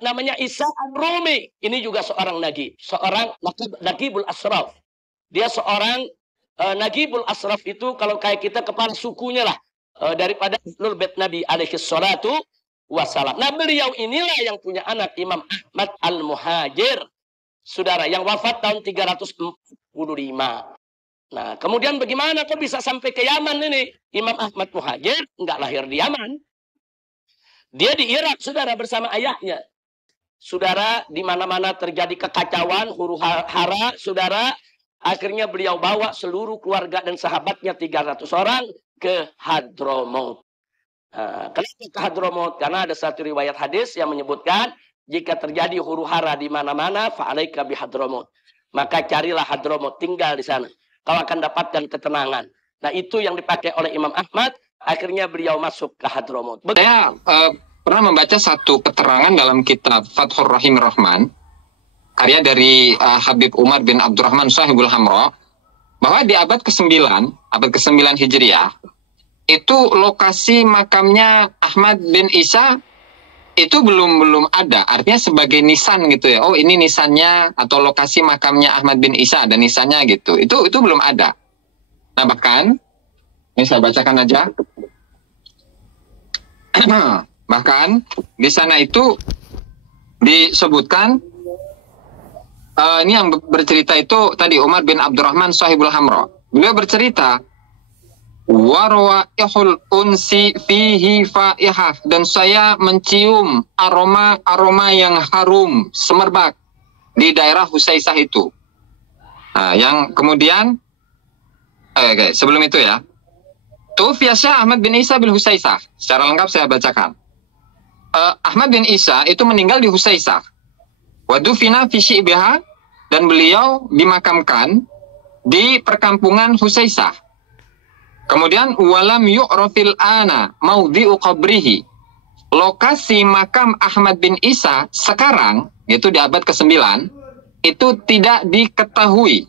namanya Isa Ar-Rumi. Ini juga seorang nagib, seorang nagibul asraf. Dia seorang nagibul asraf itu kalau kayak kita kepala sukunya lah daripada Ahlul Bait Nabi alaihi salatu wassalam. Nah, beliau inilah yang punya anak Imam Ahmad Al-Muhajir, saudara, yang wafat tahun 345. Nah, kemudian bagaimana kok bisa sampai ke Yaman ini? Imam Ahmad Muhajir enggak lahir di Yaman. Dia di Irak, saudara, bersama ayahnya. Saudara, di mana-mana terjadi kekacauan, huru hara, saudara, akhirnya beliau bawa seluruh keluarga dan sahabatnya 300 orang ke Hadramaut. Kenapa ke Hadramaut? Karena ada satu riwayat hadis yang menyebutkan jika terjadi huru hara di mana-mana, fa'alaika bi Hadramaut. Maka carilah Hadramaut, tinggal di sana. Kau akan dapatkan ketenangan. Nah, itu yang dipakai oleh Imam Ahmad. Akhirnya beliau masuk ke Hadramaut. Saya pernah membaca satu keterangan dalam kitab Fathur Rahim Rahman, karya dari Habib Umar bin Abdurrahman Sahibul Hamra, bahwa di abad ke-9 Hijriah, itu lokasi makamnya Ahmad bin Isa itu belum ada, artinya sebagai nisan gitu ya. Oh, ini nisannya, atau lokasi makamnya Ahmad bin Isa ada nisannya gitu. Itu belum ada. Nah, bahkan ini saya bacakan aja. Bahkan di sana itu disebutkan, ini yang bercerita itu tadi Umar bin Abdurrahman Sahibul Hamra. Beliau bercerita, warwaihul unsi fihi faihah, dan saya mencium aroma yang harum semerbak di daerah Husaisah itu. Nah, yang kemudian sebelum itu ya, Tufiya Syekh Ahmad bin Isa bin Husaisah. Secara lengkap saya bacakan. Ahmad bin Isa itu meninggal di Husaisah. Wadufina fi Syi'biha, dan beliau dimakamkan di perkampungan Husaisah. Kemudian walam yu'rafil ana maudhi'u qabrihi. Lokasi makam Ahmad bin Isa sekarang, yaitu di abad ke-9, itu tidak diketahui.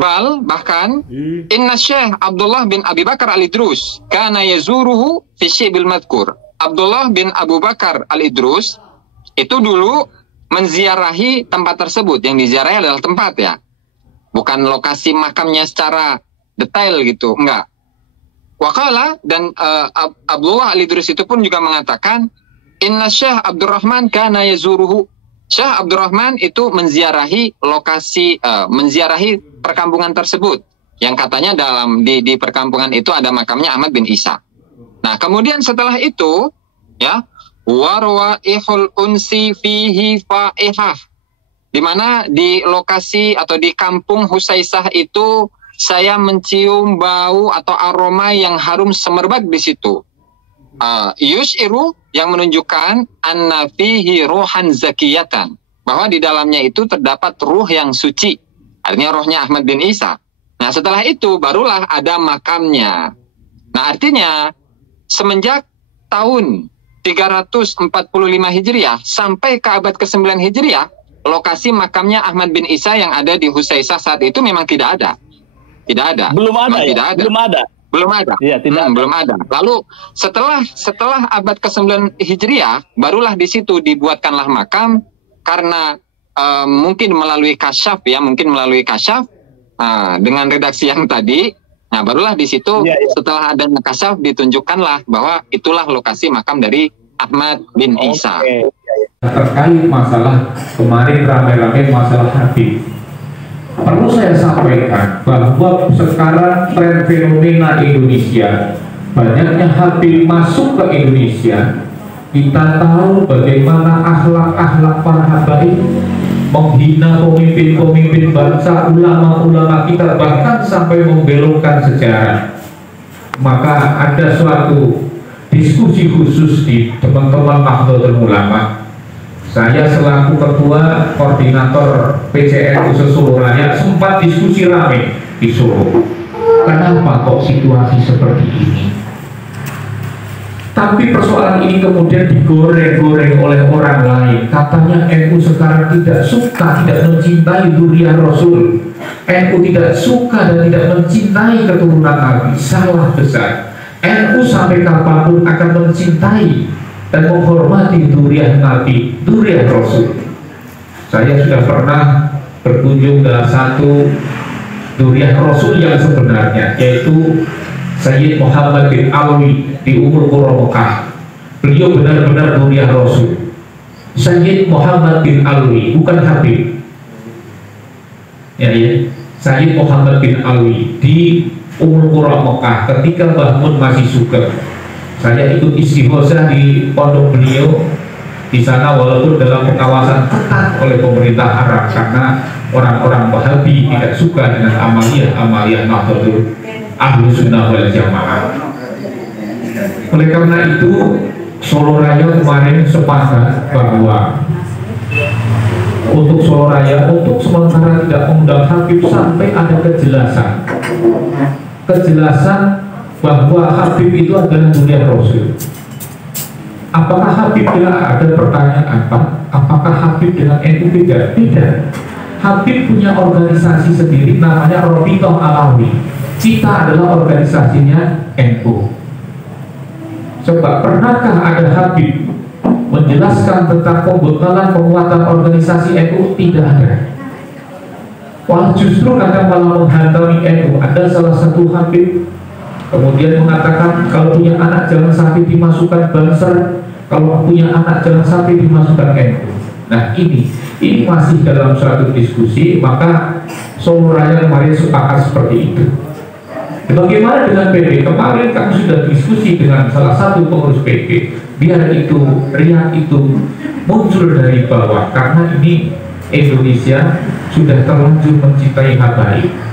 Bahkan inna Syekh Abdullah bin Abi Bakar Al-Idrus kana yazuruhu fi Syi'bil Madhkur. Abdullah bin Abu Bakar Al-Idrus itu dulu menziarahi tempat tersebut. Yang diziarahi adalah tempat ya, bukan lokasi makamnya secara detail gitu, enggak. Waqala, dan Abdullah Al-Idrus itu pun juga mengatakan inna Syekh Abdurrahman kana yazuruhu. Syekh Abdurrahman itu menziarahi lokasi, menziarahi perkampungan tersebut, yang katanya di perkampungan itu ada makamnya Ahmad bin Isa. Nah, kemudian setelah itu ya, warwaihul unsi fihi faihah, di mana di lokasi atau di kampung Husaisah itu saya mencium bau atau aroma yang harum semerbak di situ. Yus'iru, yang menunjukkan anna fihi ruhan zakiyatan, bahwa di dalamnya itu terdapat ruh yang suci, artinya rohnya Ahmad bin Isa. Nah, setelah itu barulah ada makamnya. Nah, artinya semenjak tahun 345 Hijriah sampai ke abad ke-9 Hijriah, lokasi makamnya Ahmad bin Isa yang ada di Husaisah saat itu memang tidak ada. Tidak ada. Belum ada, ya? Tidak ada. Belum ada. Ya, belum ada. Lalu setelah abad ke-9 Hijriah, barulah di situ dibuatkanlah makam, karena mungkin melalui kasyaf ya, dengan redaksi yang tadi. Nah, barulah di situ setelah ada kasyaf ditunjukkanlah bahwa itulah lokasi makam dari Ahmad bin Isa. Terkait masalah kemarin ramai-ramai masalah Habib, perlu saya sampaikan bahwa sekarang tren fenomena Indonesia, banyaknya Habib masuk ke Indonesia. Kita tahu bagaimana akhlak-akhlak para habaib, menghina pemimpin-pemimpin bangsa, ulama-ulama kita, bahkan sampai membelokkan sejarah. Maka ada suatu diskusi khusus di teman-teman Nahdlatul Ulama. Saya selaku ketua koordinator PCNU Solo Raya sempat diskusi rame di Solo. Kenapa kok situasi seperti ini? Tapi persoalan ini kemudian digoreng-goreng oleh orang lain. Katanya NU sekarang tidak suka, tidak mencintai zuriat Rasul. NU tidak suka dan tidak mencintai keturunan Nabi. Salah besar. NU sampai kapanpun akan mencintai dan menghormati duriah Nabi, duriah Rasul. Saya sudah pernah berkunjung dalam satu duriah Rasul yang sebenarnya, yaitu Sayyid Muhammad bin Alwi di Ummul Qura Mekah. Beliau benar-benar duriah Rasul. Sayyid Muhammad bin Alwi, bukan Habib. Ya, Sayyid Muhammad bin Alwi di Ummul Qura Mekah ketika Mbah Mun masih sugeng. Saya ikut istighosah di pondok beliau di sana, walaupun dalam pengawasan ketat oleh pemerintah Arab karena orang-orang Wahabi tidak suka dengan amaliyah Nahdlatul Ahlus Sunnah wal Jamaah. Oleh karena itu Solo Raya kemarin sepakat bahwa untuk Solo Raya untuk sementara tidak mengundang Habib sampai ada kejelasan bahwa Habib itu adalah dunia Rasul. Apakah Habib tidak ada pertanyaan Pak? Apakah Habib dengan NU beda? Tidak. Habib punya organisasi sendiri namanya Rabithah Alawi. Kita adalah organisasinya NU. Coba pernahkah ada Habib menjelaskan tentang pembekalan penguatan organisasi NU? Tidak ada. Wah, justru kadang malah menghantami NU. Ada salah satu Habib kemudian mengatakan kalau punya anak jangan sampai dimasukkan Banser, kalau punya anak jangan sampai dimasukkan NU. Nah ini masih dalam suatu diskusi, maka Solo Raya kemarin sepakat seperti itu. Bagaimana dengan PP? Kemarin kami sudah diskusi dengan salah satu pengurus PP, biar itu riak itu muncul dari bawah, karena ini Indonesia sudah terlanjur mencintai habaib.